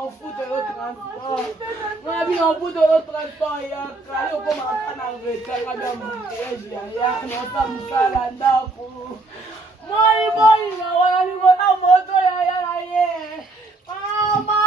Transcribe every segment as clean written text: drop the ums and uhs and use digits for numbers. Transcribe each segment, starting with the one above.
m'en fous de l'autre transport. Moi, je m'en fous de l'autre transport. Il y a un calé au comme un canard retard. Quand même, il y a un ensemble salanda. Moi, il y a un moto. Mama!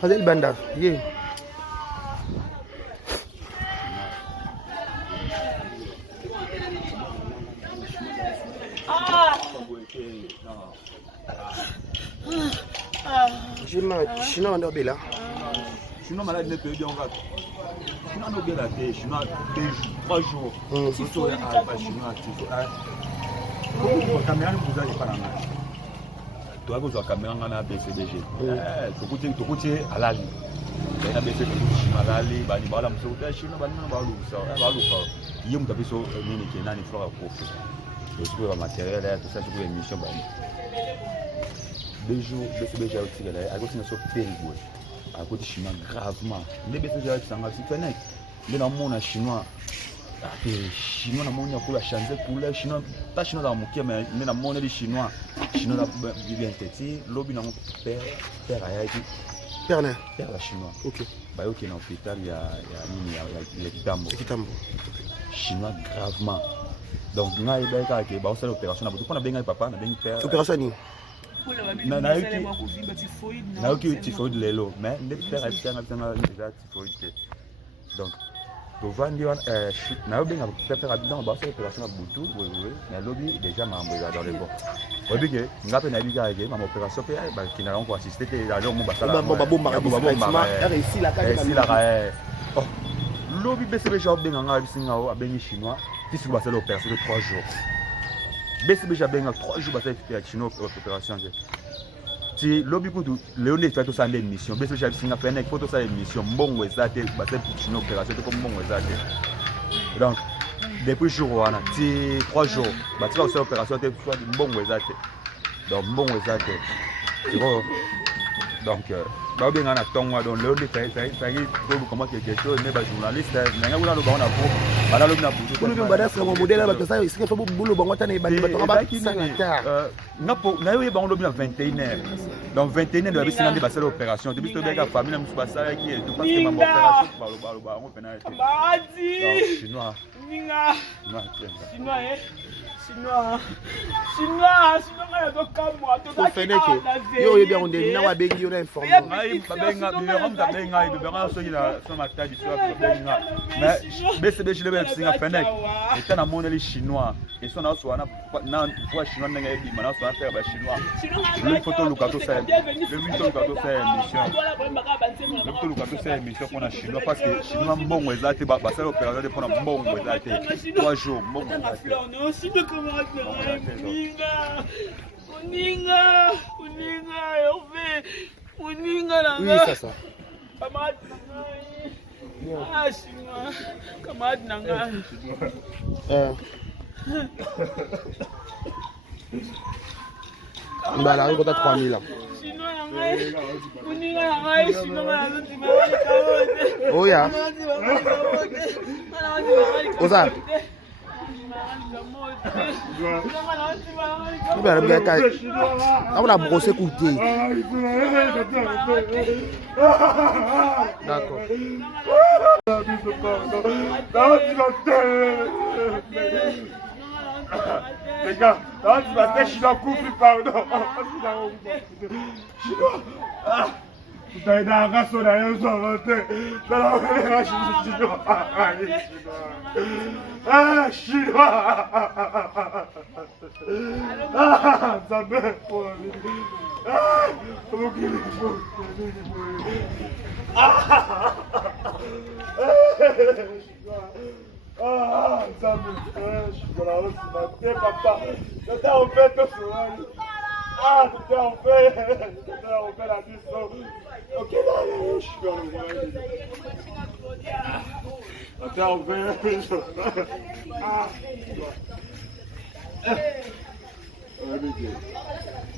Fadel Banda, yeah. Chinois on est là. Chinois malade ne peut bien on va. Chinois on est là, Chinois 3 jours. Si tu es pas chinois, tu es caméra vous allez pas là. Toi vous avez caméra na BCDG. Tu côté halal. Na BCDG chinois halal, ba ni ba la mso ta chinois ba na ba lu ça. Ba lu ça. Yom ta biso nini ke nani flora profit. Je suis le matériel là tout ça sur l'émission ba. 2 jours BCDG a aussi là, a aussi na so terrible. À côté chinois gravement. Les BCDG a ça si fenêtre. Les dans monde chinois chinois na moni akula changer couleur chinois pas chinois dans mokia mais na moni les chinois chinois la bien tête lobby na mon père ayaki père la chinois OK ba yoki na hôpital ya nini ya kitambo chinois gravement donc ngai ba ka ke ba on fait l'opération na bout on a benga papa na benga père opération ni na yoki typhoïde lelo mais le père a bien déjà typhoïde donc Tovandi na benga papa rapidement ba faire opération na butu na lobby déjà mambo dans les bons obi ke ngape na biga ke ma opération pe ba kina on ko assister te la long ba sala ba bomba réussi la oh lobby BCB job benga nga bisinga o abengi chinois ti su ba sala opération de 3 jours BCB ja benga 3 jours ba faire chinois opération ti lobby kutu leone fait to sande mission BCB ja bisinga fait na photo sa émission mbongo ezate ba faire chinois opération te comme mbongo ezate donc depuis jour wana ti 3 jours ba ti ba faire opération te soit mbongo ezate donc mbongo ezate donc ba benga na tongwa donc leone fait comment quelque chose mais ba journaliste nga wala lo ba na po bala lo na butu ko lo ba da sa mo modèle ba ça ici fa bulo ba ngota ne ba ba ngapo na yo ba on lo bien 21h donc 21h de la bisina ba sala opération depuis to beka famille na musu sala qui tout parce que ma opération ba on penalty chinois yo bien on est na wa bengi on informe mais BCB je le vais singa fenêtre et na moneli chinois et son na so na voix chinois na ngai bi mana so na faire ba chinois le photo lukato ça émission pour chinois parce que chinois mbongo ezate ba sala opération de pour mbongo ezate 3 jours mbongo oui c'est ça camarade nanga Mbala on compte 3000 oh ya oza tu vas bien kai on a brossé côté d'accord les gars, là tu vas faire chinois couple pardon. utaenda ngaso na yo sote sala wewe chinois chinois zambe pole mukili zambe chinois papa tata on fait tout ça tata on fait la disco ok là je suis dans le tata on fait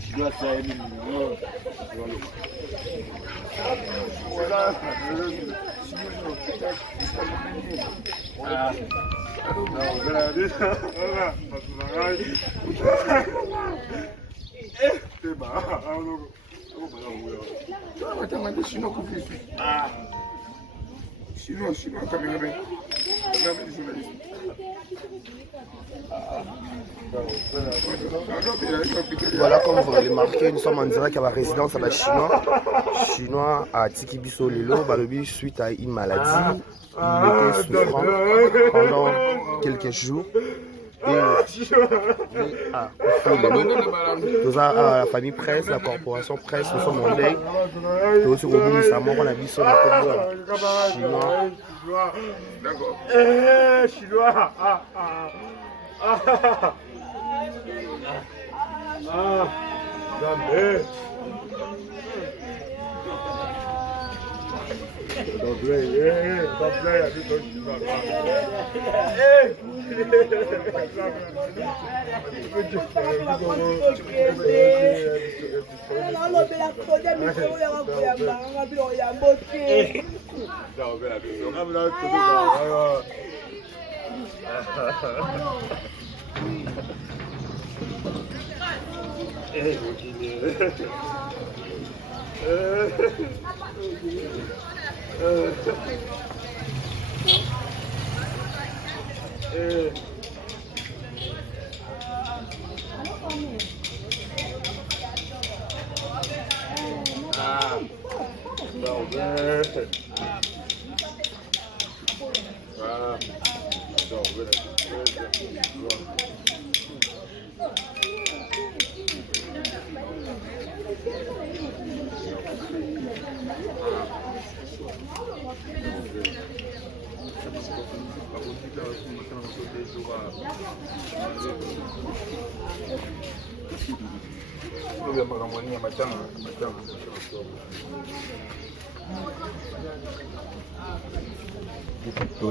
je dois ça Voilà, comme vous l'avez remarqué, nous sommes en direct à la résidence à la Chinois à Tikibiso Lelo, Balobi, suite à une maladie. Il était souffrant pendant quelques jours. Nous avons la famille presse, la corporation presse, nous sommes en deuil. Nous aussi, nous sommes en Abysso, Chinois. D'accord. Chinois. Jamais. Don't play, don't play. I just don't shoot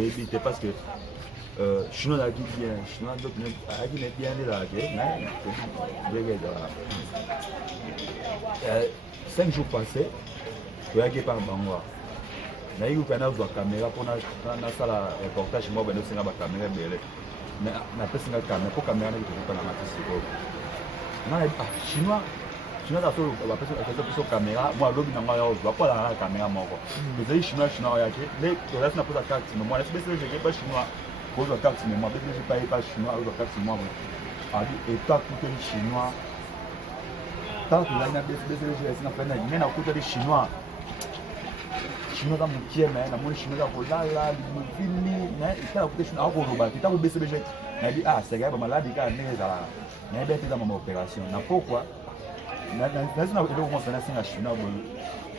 éviter parce que chinois a dit bien, chinois a dit bien de la guerre, 5 jours passés, je vais par Bangwa. Je vais faire une caméra pour faire un reportage. Je vais faire une caméra. Je vais faire une caméra pour caméra. Chinois, chinois a fait une caméra. Moi, je vais faire la caméra. Je vais chinois, chinois. Je vais faire la carte. Moi, je vais faire chinois. Je vais faire carte. Moi, je vais faire chinois. Je vais faire carte. Et tant que les chinois, tant que les chinois, chinois dans mon pied, mais dans mon chinois dans là, il y a des chinois qui ont baissé le jet. Il dit, ah, c'est grave, malade, il y a des gens qui ont une opération. Pourquoi? Il y a des gens qui ont une chinois.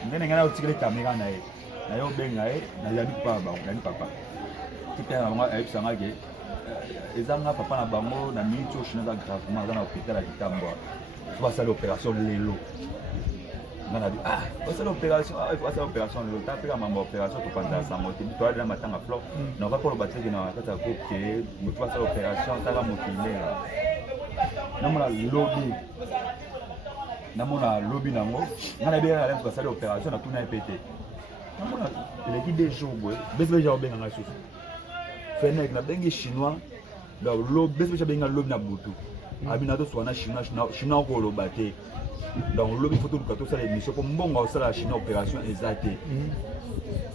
Il y a des gens qui ont une caméra. Il y a des gens qui ont une papa. Tout est en train de les gens papa na bango na minute chinois gravement dans l'hôpital à Kitambo. Tu vas faire l'opération Lelo. On a dit, ah, il faut faire l'opération, il faut faire l'opération, le temps de faire l'opération pour prendre sa moitié. Tu vas aller matin à fleur, on va pas le battre qui n'a pas de coupe, tu vas faire l'opération, tu vas motiver. Nous avons lobby. Nous avons lobby, nous avons bien aller faire l'opération, on a tout pété. Nous avons l'équipe des jours, mais c'est déjà bien dans la chose. Fenêtre, nous avons des chinois, le lobby, c'est déjà bien lobby na butu. Abinato soit na chinois, chinois ko lo battre. Donc, il faut que tout ça les missions pour bon la Chine opération exacte.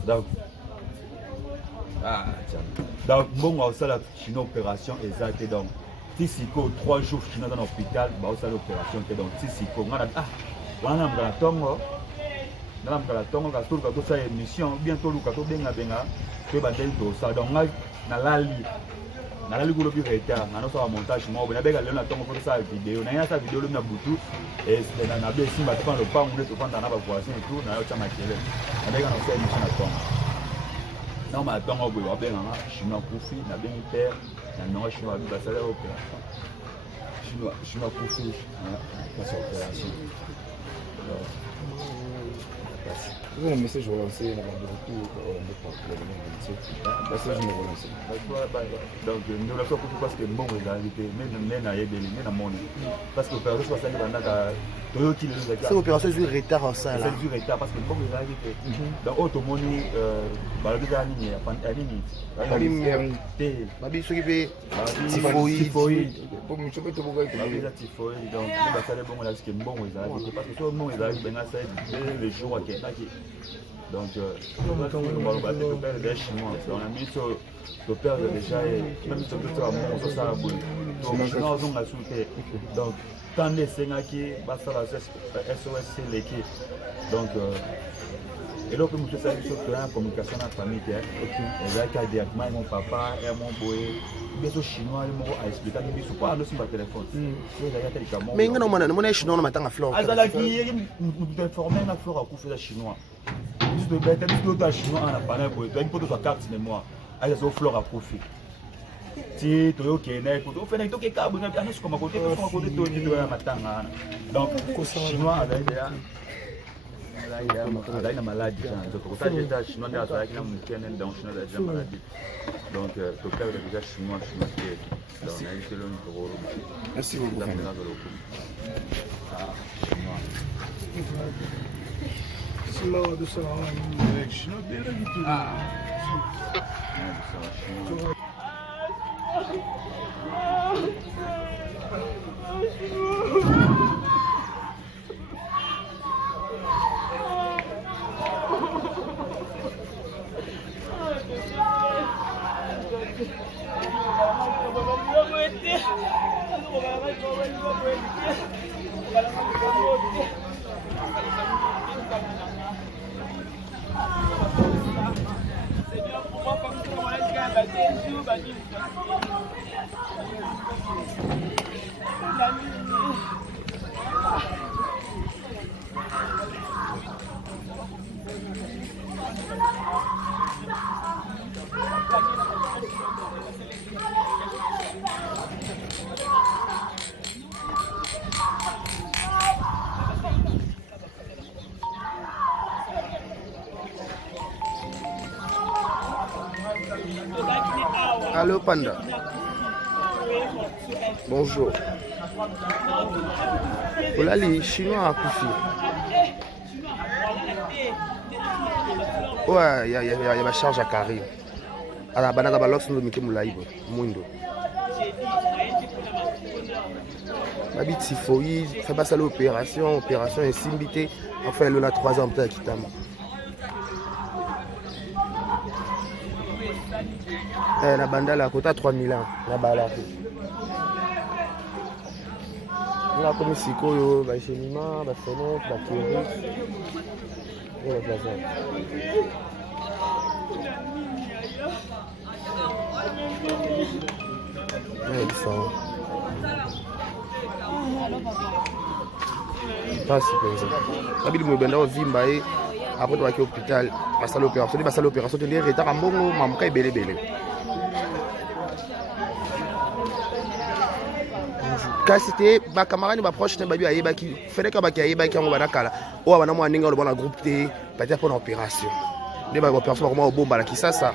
Donc, bon la Chine opération exacte. Donc, si 3 jours Chine dans l'hôpital, bah ça l'opération donc si on a ah on a un tongo dans la tongo ka tout ka to sa émission bientôt lu ka to benga que bandel to ça donc na lali ko lobi retard na no sa montage mo bena bega le na tongo ko sa vidéo na ya sa vidéo le na butu et na be simba to le pa ngule to kwanda na ba voisin et tout na yo chama kele na bega na sa émission na tongo non ma tongo bo ba benga chinois kufi na bengi père na no chinois ba sala opération chinois kufi na sa opération. Vous avez un message relancé, on a beaucoup de message me relancé. Donc, nous l'avons fait parce que bon, vous avez été, mais n'a pas monnaie. Parce que l'opération, c'est l'opération du retard en salle. C'est du retard parce que bon, vous avez été. Donc, automoni, Babi s'occuper typhoïde. Donc, les jours à Kentucky. Donc, on a chinois. On a mis sur le père déjà, même sur le temps, on s'en a boulé. Donc, on a sauté. Donc, tant les Sénaki, basta la SOS, l'équipe. Donc, et là, comme je sais, il faut en communication dans la famille. Et là, il y a mon papa et mon boy. Bien sûr, chinois, ils m'ont expliqué. Ils ne sont pas sur ma téléphone. Mais il y a un chinois qui m'a fleur. Nous informons la fleur à coup de chinois. Nous sommes chinois en appareil pour une photo de carte de mémoire. Il y a une fleur à profit. Si tu es OK, tu fais des trucs qui sont comme à côté, tu es matanga. Donc, chinois a une maladie. Donc, chinois a une maladie. Donc, ton père est déjà chinois. Donc, on a eu le rôle. Merci beaucoup. Allô Panda. Bonjour. Voilà les Chinois à Koufi. Ouais, il y a ma charge à carré. À la banane, balox nous mettons moulaïb, mundo. Ma bite typhoïde, ça passe à l'opération est simbité. Enfin, elle a 3 ans peut-être quitte. La banda la côté à 3000 ans, la bala. Là comme sikoyo, ba chenima, ba fenêtre, ba kiri. Et la plaza. Ouais, ils sont. Pas si comme ça. Kabili mo benda ovimba et après tu vas à l'hôpital, passer l'opération, tu dis retard à mbongo, mamuka et belé. Kasi te ba camarade ba proche te ba biya yeba ki fele ka ba ki yeba ki ngo bana kala o bana mo aninga lo bana groupe te peut-être pour l'opération de ba opération comment au bomba la ki ça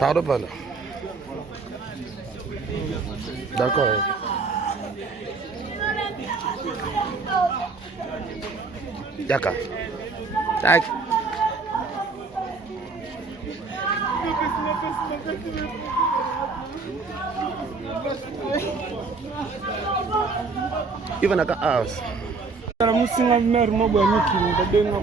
pardon voilà d'accord Yaka. Tac. Even a house. I'm single mer no boy making the day no.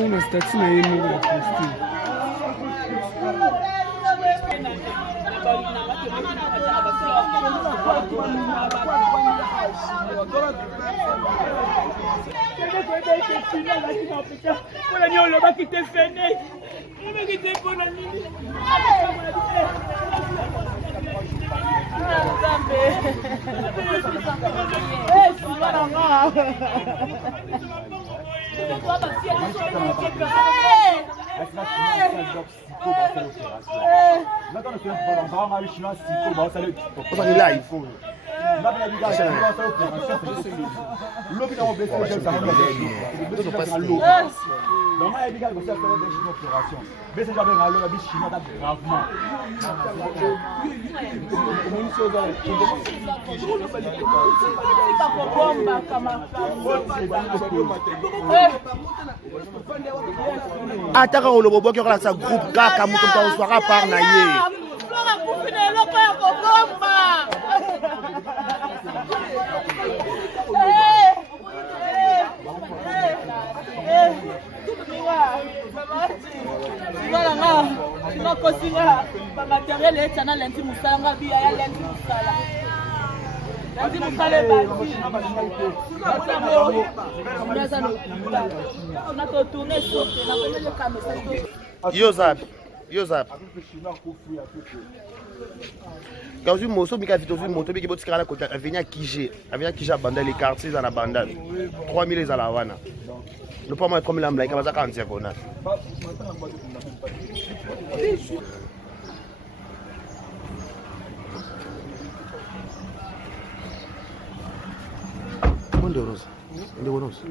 Una statue na yenu ya Kristi. Ataka olobobo ki sa groupe kaka mutu mta uswaka par na ye. Yo zap. Quand je moto bika vite aussi moto bika botika la côté avenir Kije banda les quartiers dans la banda 3000 les ala wana. Le pas moi comme la mlaika baza kanzia kona. Bondoros. Bondoros.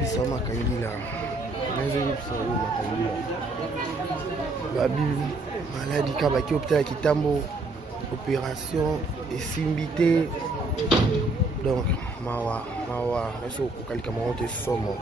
Bisa makangila. Bisa makangila. Babi maladie kabaki hôpital Kitambo. Opération esimbité. Donc mawa eso kukalika monte somo.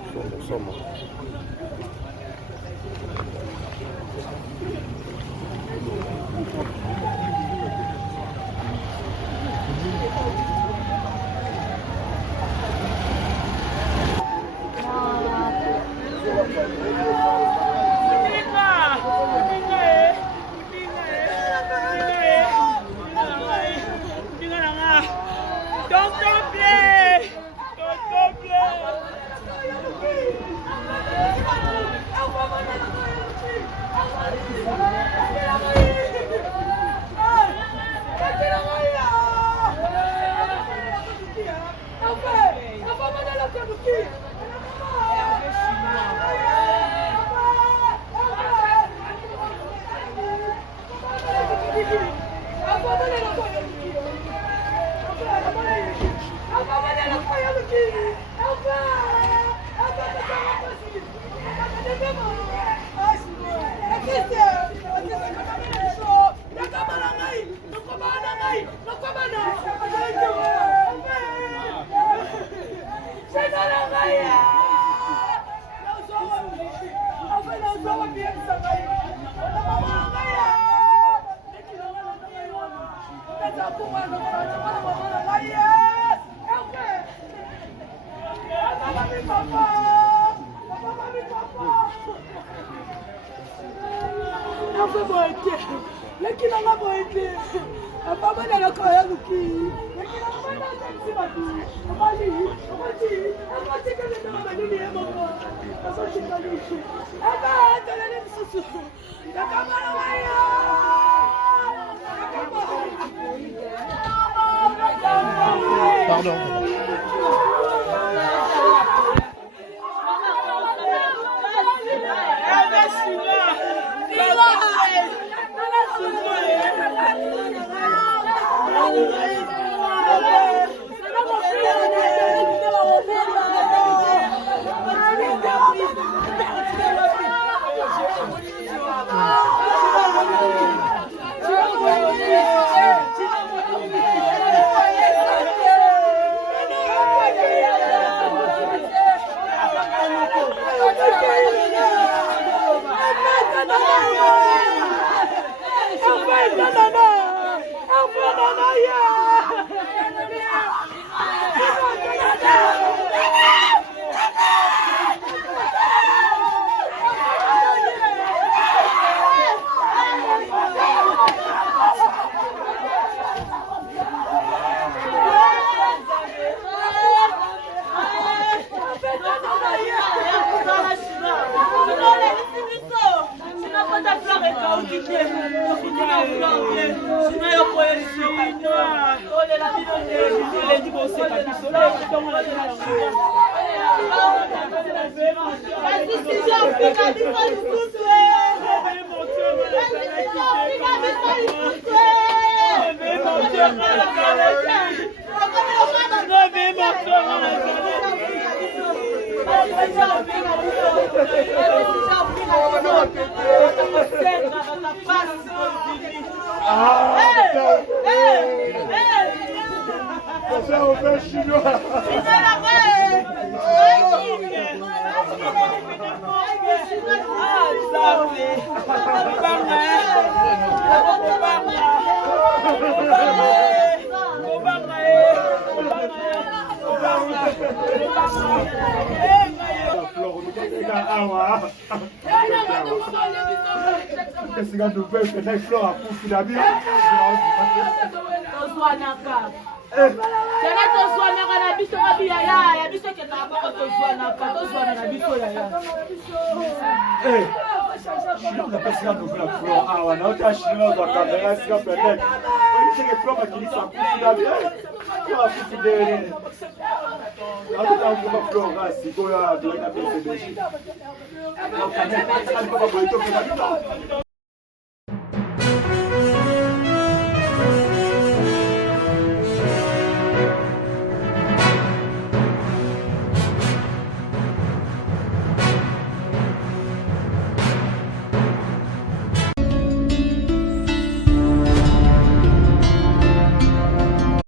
Pardon.